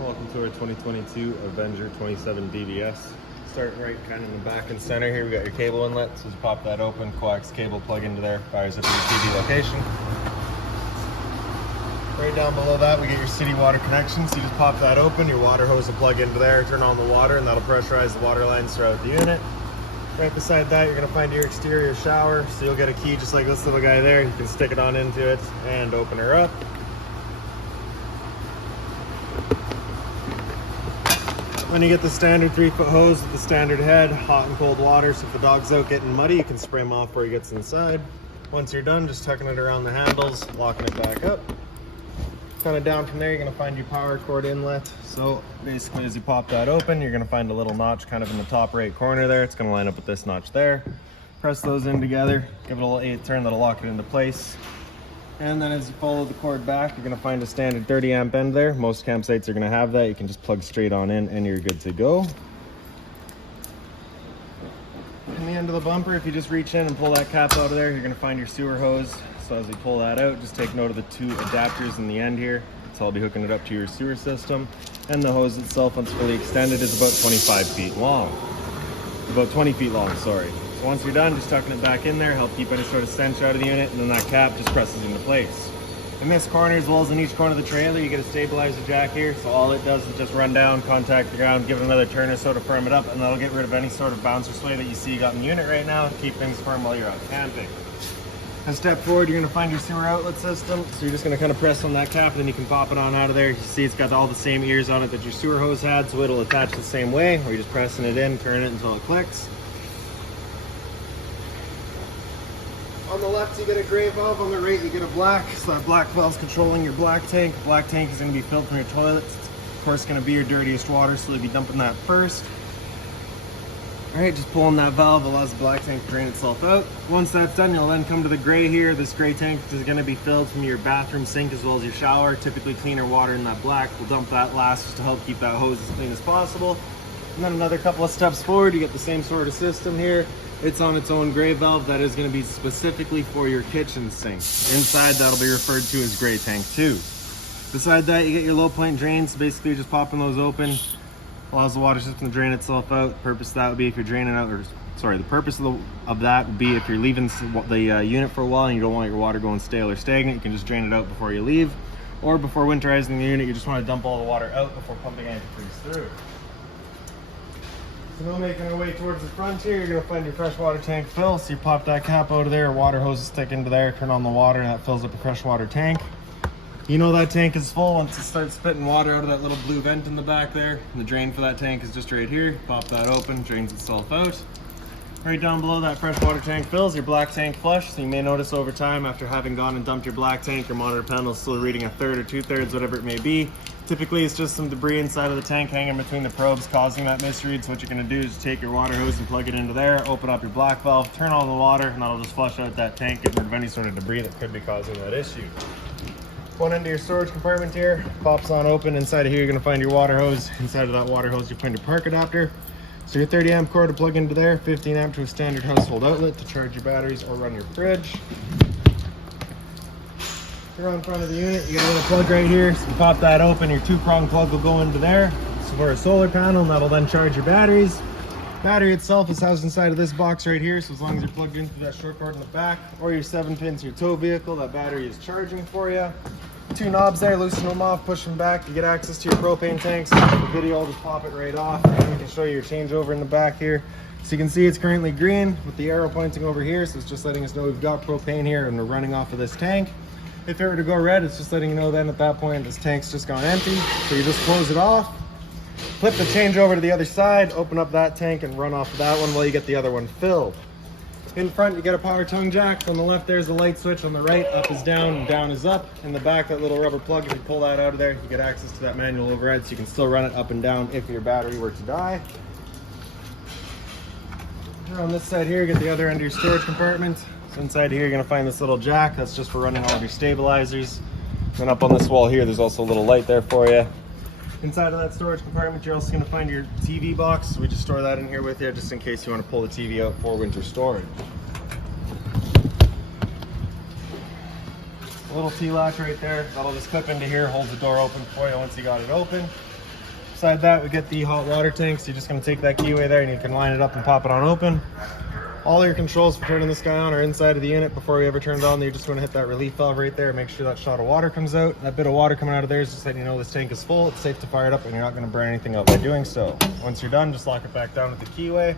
Welcome to our 2022 Avenger 27 DVS. Starting right kind of in the back and center here, we got your cable inlet. So just pop that open, coax cable plug into there, fires up your TV location. Right down below that, we get your city water connection. So you just pop that open, your water hose will plug into there, turn on the water, and that'll pressurize the water lines throughout the unit. Right beside that, you're gonna find your exterior shower. So you'll get a key just like this little guy there. You can stick it on into it and open her up. When you get the standard 3-foot hose with the standard head, hot and cold water, so if the dog's out getting muddy, you can spray him off before he gets inside. Once you're done, just tucking it around the handles, locking it back up. Kind of down from there, you're gonna find your power cord inlet. So basically as you pop that open, you're gonna find a little notch kind of in the top right corner there. It's gonna line up with this notch there. Press those in together, give it a little 8th turn, that'll lock it into place. And then as you follow the cord back, you're gonna find a standard 30 amp end there. Most campsites are gonna have that. You can just plug straight on in and you're good to go. In the end of the bumper, if you just reach in and pull that cap out of there, you're gonna find your sewer hose. So as you pull that out, just take note of the 2 adapters in the end here. So I'll be hooking it up to your sewer system. And the hose itself, once fully extended, is about 25 feet long. About 20 feet long, sorry. So once you're done, just tucking it back in there, help keep any sort of stench out of the unit, and then that cap just presses into place. In this corner, as well as in each corner of the trailer, you get a stabilizer jack here. So all it does is just run down, contact the ground, give it another turn or so to firm it up, and that'll get rid of any sort of bounce or sway that you see you got in the unit right now, and keep things firm while you're out camping. As step forward, you're gonna find your sewer outlet system. So you're just gonna kind of press on that cap, and then you can pop it on out of there. You see it's got all the same ears on it that your sewer hose had, so it'll attach the same way, or you're just pressing it in, turn it until it clicks. On the left, you get a gray valve. On the right, you get a black. So that black valve's controlling your black tank. The black tank is going to be filled from your toilet. It's of course going to be your dirtiest water, so you'll be dumping that first. All right, just pulling that valve allows the black tank to drain itself out. Once that's done, you'll then come to the gray here. This gray tank is going to be filled from your bathroom sink as well as your shower. Typically cleaner water in that black. We'll dump that last just to help keep that hose as clean as possible. And then another couple of steps forward, you get the same sort of system here. It's on its own gray valve that is going to be specifically for your kitchen sink. Inside, that'll be referred to as gray tank 2. Beside that, you get your low point drains. So basically, you're just popping those open. Allows the water system to drain itself out. The purpose of that would be if you're draining out, or sorry, the purpose of that would be if you're leaving the unit for a while and you don't want your water going stale or stagnant, you can just drain it out before you leave. Or before winterizing the unit, you just want to dump all the water out before pumping antifreeze through. So now making our way towards the front here, you're going to find your freshwater tank fill. So you pop that cap out of there, water hose will stick into there, turn on the water, and that fills up the freshwater tank. You know that tank is full once it starts spitting water out of that little blue vent in the back there. And the drain for that tank is just right here. Pop that open, drains itself out. Right down below that freshwater tank fills, your black tank flush. So you may notice over time after having gone and dumped your black tank, your monitor panel is still reading 1/3 or 2/3, whatever it may be. Typically it's just some debris inside of the tank hanging between the probes causing that misread. So what you're gonna do is take your water hose and plug it into there, open up your black valve, turn on the water, and that'll just flush out that tank, get rid of any sort of debris that could be causing that issue. One end of your storage compartment here, pops on open. Inside of here, you're gonna find your water hose. Inside of that water hose, you'll find your park adapter. So your 30 amp cord to plug into there, 15 amp to a standard household outlet to charge your batteries or run your fridge. You're on front of the unit, you got a little plug right here. So you pop that open, your 2-prong plug will go into there. So for a solar panel, and that'll then charge your batteries. Battery itself is housed inside of this box right here. So as long as you're plugged in through that short cord in the back or your 7 pins, your tow vehicle, that battery is charging for you. 2 knobs there, loosen them off, push them back to get access to your propane tanks. So the video, I'll just pop it right off, and we can show you your changeover in the back here. So you can see it's currently green with the arrow pointing over here. So it's just letting us know we've got propane here and we're running off of this tank. If it were to go red, it's just letting you know then at that point this tank's just gone empty. So you just close it off, flip the change over to the other side, open up that tank and run off of that one while you get the other one filled. In front, you get a power tongue jack. On the left, there's the light switch. On the right, up is down and down is up. In the back, that little rubber plug, if you pull that out of there, you get access to that manual override, so you can still run it up and down if your battery were to die. On this side here, you get the other end of your storage compartment. So inside here, you're gonna find this little jack. That's just for running all of your stabilizers. And up on this wall here, there's also a little light there for you. Inside of that storage compartment, you're also going to find your TV box. We just store that in here with you just in case you want to pull the TV out for winter storage. A little T-latch right there. That'll just clip into here, holds the door open for you once you got it open. Beside that, we get the hot water tank. So you're just gonna take that keyway there and you can line it up and pop it on open. All your controls for turning this guy on are inside of the unit. Before we ever turn it on, you're just gonna hit that relief valve right there. Make sure that shot of water comes out. That bit of water coming out of there is just letting you know this tank is full. It's safe to fire it up and you're not gonna burn anything out by doing so. Once you're done, just lock it back down with the keyway.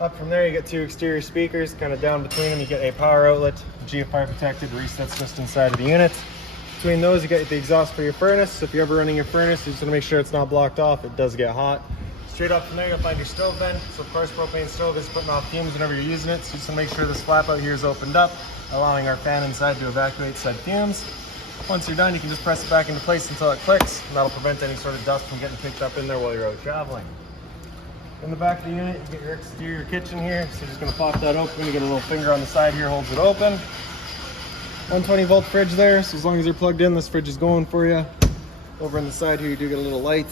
Up from there, you get 2 exterior speakers. Kind of down between them, you get a power outlet, GFI protected, resets just inside of the unit. Between those, you get the exhaust for your furnace. So if you're ever running your furnace, you just wanna make sure it's not blocked off. It does get hot. Straight up from there, you'll find your stove vent. So of course, propane stove is putting off fumes whenever you're using it. So just to make sure this flap out here is opened up, allowing our fan inside to evacuate said fumes. Once you're done, you can just press it back into place until it clicks, and that'll prevent any sort of dust from getting picked up in there while you're out traveling. In the back of the unit, you get your exterior kitchen here. So you're just gonna pop that open. You get a little finger on the side here, holds it open. 120 volt fridge there. So as long as you're plugged in, this fridge is going for you. Over on the side here, you do get a little light.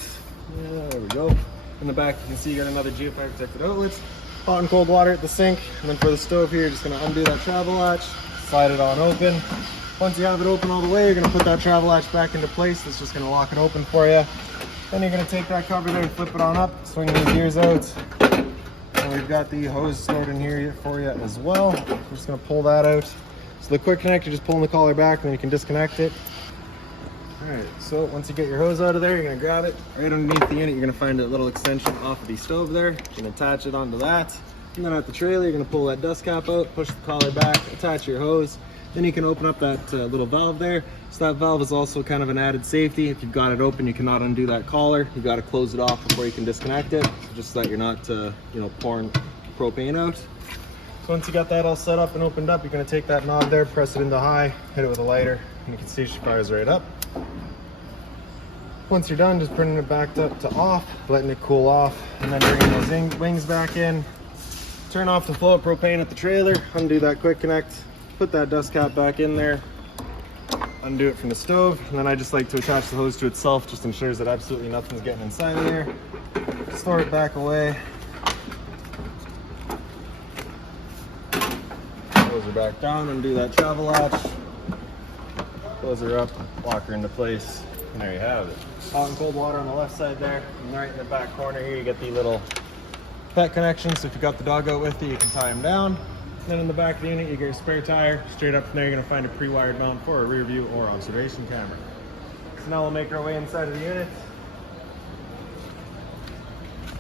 Yeah, there we go. In the back, you can see you got another GFI protected outlet. Hot and cold water at the sink. And then for the stove here, you're just gonna undo that travel latch, slide it on open. Once you have it open all the way, you're gonna put that travel latch back into place. It's just gonna lock it open for you. Then you're gonna take that cover there and flip it on up, swing these gears out. And we've got the hose stored in here for you as well. We're just gonna pull that out. So the quick connect, you're just pulling the collar back and then you can disconnect it. All right, so once you get your hose out of there, you're gonna grab it. Right underneath the unit, you're gonna find a little extension off of the stove there. You're gonna attach it onto that. And then at the trailer, you're gonna pull that dust cap out, push the collar back, attach your hose. Then you can open up that little valve there. So that valve is also kind of an added safety. If you've got it open, you cannot undo that collar. You gotta close it off before you can disconnect it. So just so that you're not pouring propane out. So once you got that all set up and opened up, you're gonna take that knob there, press it into high, hit it with a lighter, and you can see she fires right up. Once you're done, just bringing it back up to off, letting it cool off, and then bringing those wings back in. Turn off the flow of propane at the trailer, undo that quick connect, put that dust cap back in there, undo it from the stove, and then I just like to attach the hose to itself, just ensures that absolutely nothing's getting inside of there. Store it back away. Close her back down, undo that travel latch, close her up, lock her into place, and there you have it. Hot and cold water on the left side there, and right in the back corner here you get the little pet connection, so if you got the dog out with you, you can tie him down. Then in the back of the unit, you get your spare tire. Straight up from there, you're gonna find a pre-wired mount for a rear view or observation camera. So now we'll make our way inside of the unit.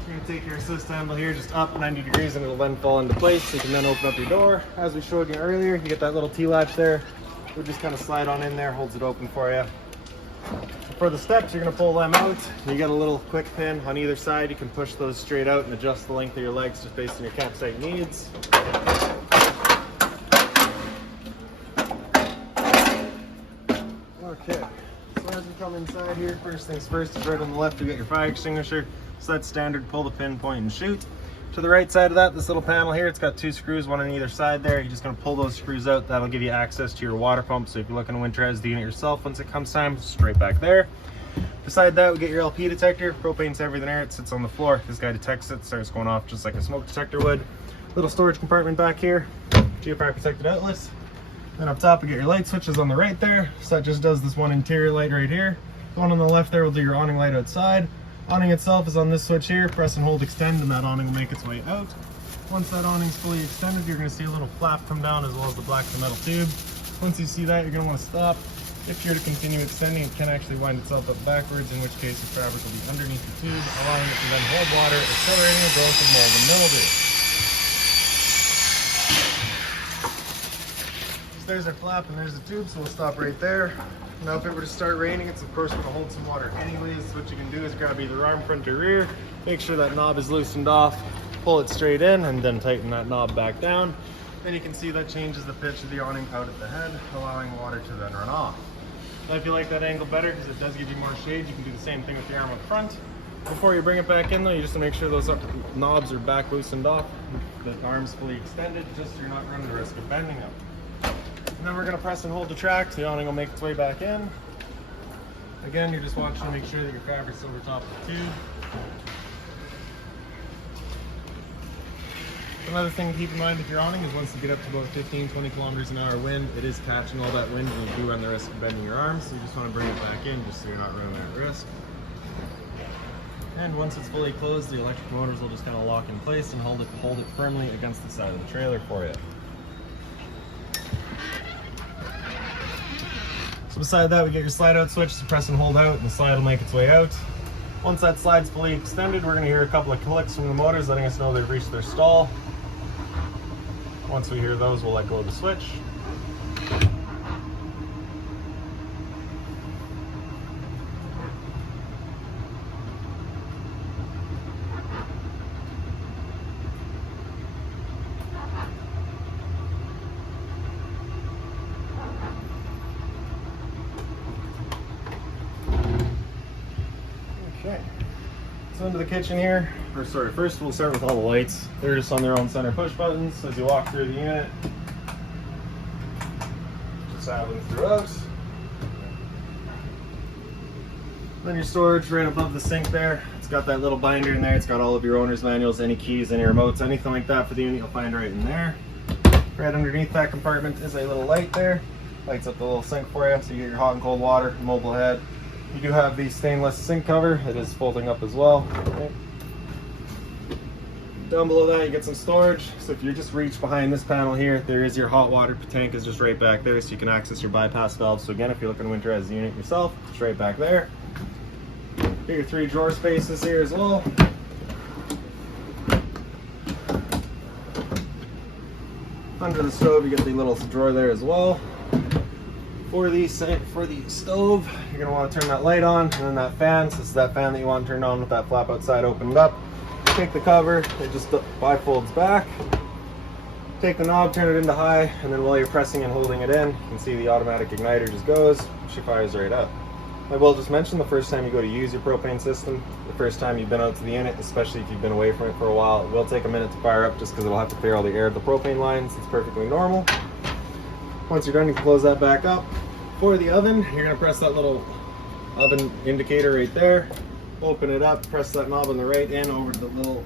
You're gonna take your assist handle here just up 90 degrees and it'll then fall into place. So you can then open up your door. As we showed you earlier, you get that little T-latch there. We'll just kind of slide on in there, holds it open for you. For the steps, you're gonna pull them out. You get a little quick pin on either side. You can push those straight out and adjust the length of your legs just based on your campsite needs. Okay, so as we come inside here, first things first is right on the left, you got your fire extinguisher. So that's standard, pull the pin, point, and shoot. To the right side of that, this little panel here, it's got 2 screws, one on either side there. You're just gonna pull those screws out. That'll give you access to your water pump. So if you're looking to winterize the unit yourself, once it comes time, straight back there. Beside that, we get your LP detector. Propane's heavier than air, it sits on the floor. This guy detects it, starts going off just like a smoke detector would. Little storage compartment back here, GFI protected outlets. Then up top, we get your light switches on the right there. So that just does this one interior light right here. The one on the left there will do your awning light outside. Awning itself is on this switch here. Press and hold extend and that awning will make its way out. Once that awning's fully extended, you're gonna see a little flap come down as well as the black to metal tube. Once you see that, you're gonna wanna stop. If you're to continue extending, it can actually wind itself up backwards, in which case your fabric will be underneath the tube, allowing it to then hold water, accelerating the growth of mold and mildew. So there's our flap and there's the tube, so we'll stop right there. Now if it were to start raining, it's of course going to hold some water anyways. What you can do is grab either arm, front, or rear, make sure that knob is loosened off, pull it straight in, and then tighten that knob back down. Then you can see that changes the pitch of the awning out at the head, allowing water to then run off. Now if you like that angle better, because it does give you more shade, you can do the same thing with the arm up front. Before you bring it back in though, you just to make sure those knobs are back loosened off, the arm's fully extended, just so you're not running the risk of bending them. And then we're going to press and hold the track, so the awning will make its way back in. Again, you're just watching to make sure that your fabric's over top of the tube. Another thing to keep in mind with your awning is once you get up to about 15-20 kilometers an hour wind, it is catching all that wind and you do run the risk of bending your arms, so you just want to bring it back in just so you're not running that risk. And once it's fully closed, the electric motors will just kind of lock in place and hold it firmly against the side of the trailer for you. So beside that, we get your slide out switch to press and hold out, and the slide will make its way out. Once that slide's fully extended, we're going to hear a couple of clicks from the motors letting us know they've reached their stall. Once we hear those, we'll let go of the switch. Okay, so into the kitchen here. First we'll start with all the lights. They're just on their own center push buttons as you walk through the unit. Just have them throughout. Then your storage right above the sink there. It's got that little binder in there. It's got all of your owner's manuals, any keys, any remotes, anything like that for the unit you'll find right in there. Right underneath that compartment is a little light there. Lights up the little sink for you, so you get your hot and cold water, mobile head. You do have the stainless sink cover. It is folding up as well. Okay. Down below that, you get some storage. So if you just reach behind this panel here, there is your hot water tank is just right back there, so you can access your bypass valve. So again, if you're looking to winterize the unit yourself, it's right back there. Get your 3 drawer spaces here as well. Under the stove, you get the little drawer there as well. For the stove, you're going to want to turn that light on, and then that fan. So this is that fan that you want turned on with that flap outside opened up. Take the cover, it just bifolds back. Take the knob, turn it into high, and then while you're pressing and holding it in, you can see the automatic igniter just goes. She fires right up. I will just mention, the first time you go to use your propane system, the first time you've been out to the unit, especially if you've been away from it for a while, it will take a minute to fire up just because it'll have to clear all the air of the propane lines. It's perfectly normal. Once you're done, you can close that back up. For the oven, you're going to press that little oven indicator right there. Open it up, press that knob on the right end over to the little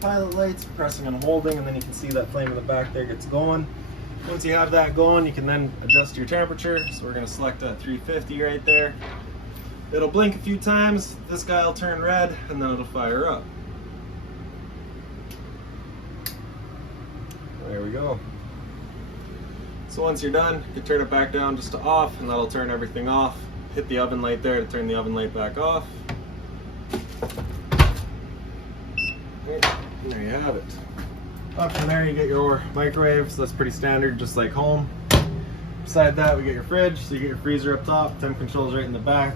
pilot lights, pressing and holding, and then you can see that flame in the back there gets going. Once you have that going, you can then adjust your temperature. So we're going to select a 350 right there. It'll blink a few times, this guy will turn red, and then it'll fire up. There we go. So once you're done, you can turn it back down just to off, and that'll turn everything off. Hit the oven light there to turn the oven light back off. And there you have it. Up from there, you get your microwave, so that's pretty standard, just like home. Beside that, we get your fridge, so you get your freezer up top, temp controls right in the back.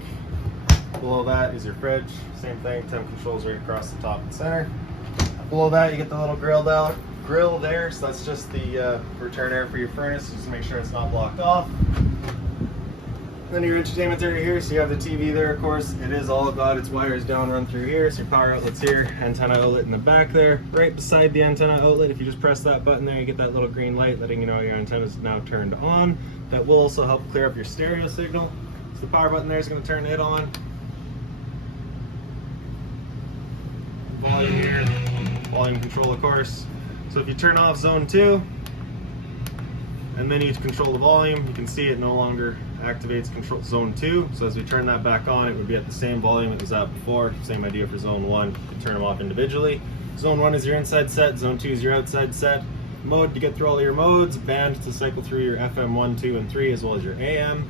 Below that is your fridge, same thing, temp controls right across the top and center. Below that, you get the little grill there, so that's just the return air for your furnace, just to make sure it's not blocked off. Then your entertainment area here, so you have the TV there, of course. It is all got its wires down, run through here, so your power outlet's here, antenna outlet in the back there. Right beside the antenna outlet, if you just press that button there, you get that little green light letting you know your antenna is now turned on. That will also help clear up your stereo signal. So the power button there is going to turn it on. Volume here, volume control, of course. So if you turn off zone 2, and then you control the volume, you can see it no longer activates control zone 2. So as we turn that back on, it would be at the same volume it was at before. Same idea for zone 1. You can turn them off individually. Zone 1 is your inside set, zone 2 is your outside set. Mode to get through all your modes, band to cycle through your FM 1, 2, and 3, as well as your AM,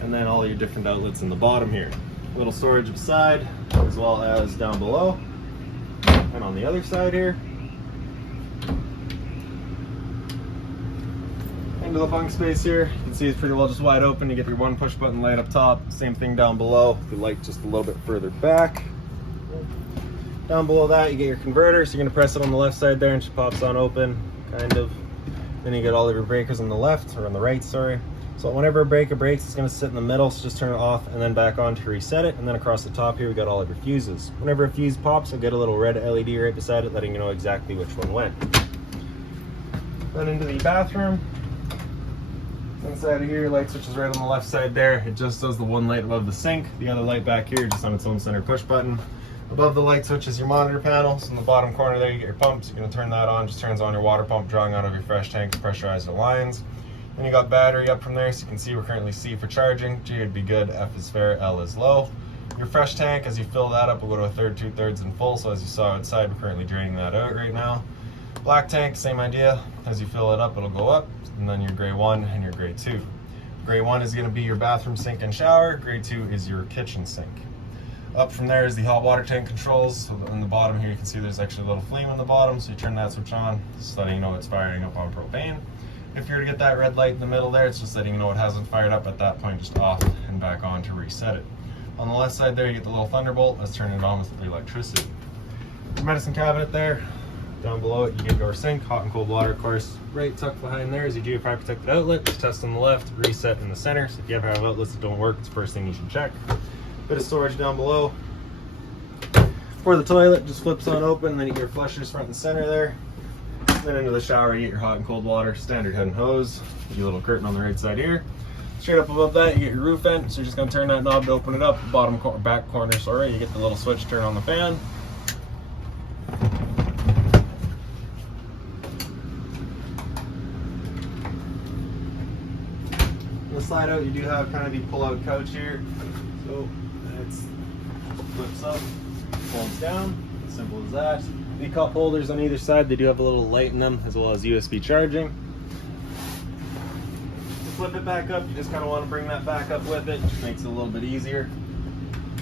and then all your different outlets in the bottom here. A little storage beside, as well as down below, and on the other side here. Into the bunk space here, you can see it's pretty well just wide open. You get your 1 push button light up top, same thing down below, the light just a little bit further back. Down below that, you get your converter, so you're going to press it on the left side there and she pops on open, kind of. Then you get all of your breakers on the left, or on the right, sorry. So whenever a breaker breaks, it's going to sit in the middle, so just turn it off and then back on to reset it. And then across the top here, we got all of your fuses. Whenever a fuse pops, you'll get a little red LED right beside it, letting you know exactly which one went. Then into the bathroom. Inside of here, light switch is right on the left side there. It just does the one light above the sink. The other light back here, just on its own center push button. Above the light switch is your monitor panel. So in the bottom corner there, you get your pumps. You're going to turn that on. Just turns on your water pump, drawing out of your fresh tank to pressurize the lines. Then you got battery up from there, so you can see we're currently C for charging. G would be good, F is fair, L is low. Your fresh tank, as you fill that up, will go to a third, 2/3 and full. So as you saw outside, we're currently draining that out right now. Black tank, same idea. As you fill it up, it'll go up, and then your gray 1 and your gray 2. Gray 1 is going to be your bathroom sink and shower. Gray 2 is your kitchen sink. Up from there is the hot water tank controls. So in the bottom here, you can see there's actually a little flame on the bottom. So you turn that switch on, just letting you know it's firing up on propane. If you were to get that red light in the middle there, it's just letting you know it hasn't fired up at that point, just off and back on to reset it. On the left side there, you get the little thunderbolt. Let's turn it on with the electricity. Your medicine cabinet there. Down below it, you get your sink, hot and cold water, of course. Right tucked behind there is your GFI protected outlet. Just test on the left, reset in the center. So if you ever have outlets that don't work, it's the first thing you should check. Bit of storage down below. For the toilet, just flips on open, then you get your flushers front and center there. Then into the shower, you get your hot and cold water, standard head and hose. Your little curtain on the right side here. Straight up above that, you get your roof vent. So you're just gonna turn that knob to open it up. Back corner, sorry. You get the little switch, turn on the fan. The slide out, you do have kind of the pull-out couch here. So it flips up, folds down, simple as that. The cup holders on either side, they do have a little light in them, as well as USB charging. To flip it back up, you just kind of want to bring that back up with it, which makes it a little bit easier.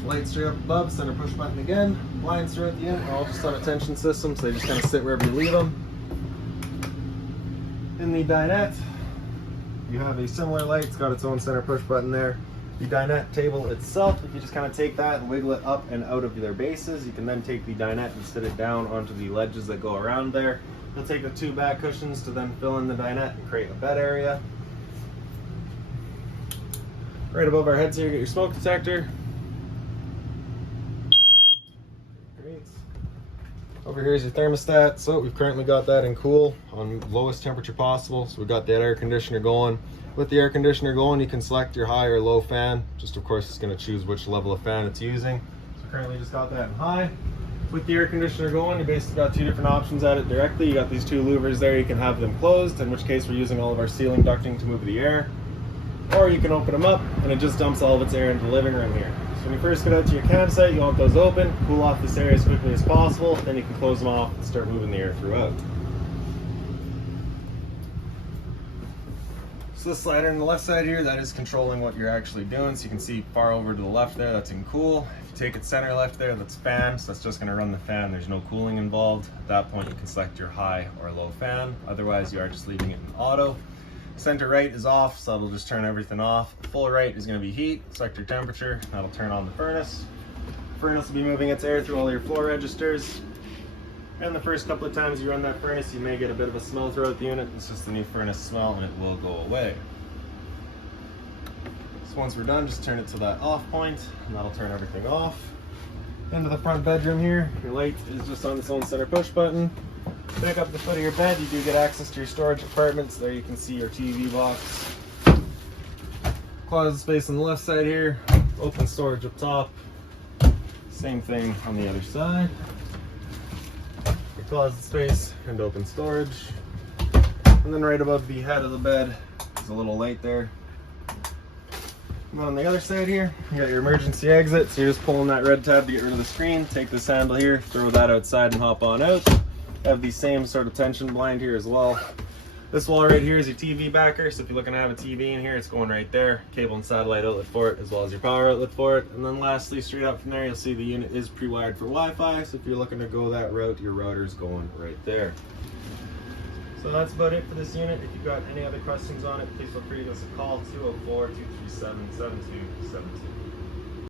Lights straight up above, center push button again. Blinds throughout the unit are all just on a tension system, so they just kind of sit wherever you leave them. In the dinette, you have a similar light. It's got its own center push button there. The dinette table itself, if you just kind of take that and wiggle it up and out of their bases, you can then take the dinette and sit it down onto the ledges that go around there. You'll take the 2 back cushions to then fill in the dinette and create a bed area. Right above our heads here, you get your smoke detector. Over here is your thermostat. So we've currently got that in cool on lowest temperature possible. So we've got that air conditioner going. With the air conditioner going, you can select your high or low fan. Just of course, it's going to choose which level of fan it's using. So currently just got that in high. With the air conditioner going, you basically got 2 different options at it directly. You got these 2 louvers there. You can have them closed, in which case we're using all of our ceiling ducting to move the air. Or you can open them up and it just dumps all of its air into the living room here. So when you first get out to your campsite, you want those open, cool off this area as quickly as possible, then you can close them off and start moving the air throughout. So the slider on the left side here, that is controlling what you're actually doing. So you can see far over to the left there, that's in cool. If you take it center left there, that's fan, so that's just gonna run the fan. There's no cooling involved. At that point, you can select your high or low fan. Otherwise, you are just leaving it in auto. Center right is off, so that'll just turn everything off. Full right is going to be heat. Select your temperature, that'll turn on the furnace. Furnace will be moving its air through all your floor registers. And the first couple of times you run that furnace, you may get a bit of a smell throughout the unit. It's just the new furnace smell and it will go away. So once we're done, just turn it to that off point and that'll turn everything off. Into the front bedroom here, your light is just on its own center push button. Back up the foot of your bed, you do get access to your storage compartments. There you can see your TV box. Closet space on the left side here. Open storage up top. Same thing on the other side. Your closet space and open storage. And then right above the head of the bed is a little light there. And on the other side here, you got your emergency exit. So you're just pulling that red tab to get rid of the screen. Take this handle here, throw that outside and hop on out. Have the same sort of tension blind here as well. This wall right here is your TV backer, so if you're looking to have a TV in here, it's going right there. Cable and satellite outlet for it, as well as your power outlet for it. And then lastly, straight up from there, you'll see the unit is pre-wired for Wi-Fi, so if you're looking to go that route, your router's going right there. So that's about it for this unit. If you've got any other questions on it, please feel free to give us a call, 204-237-7272.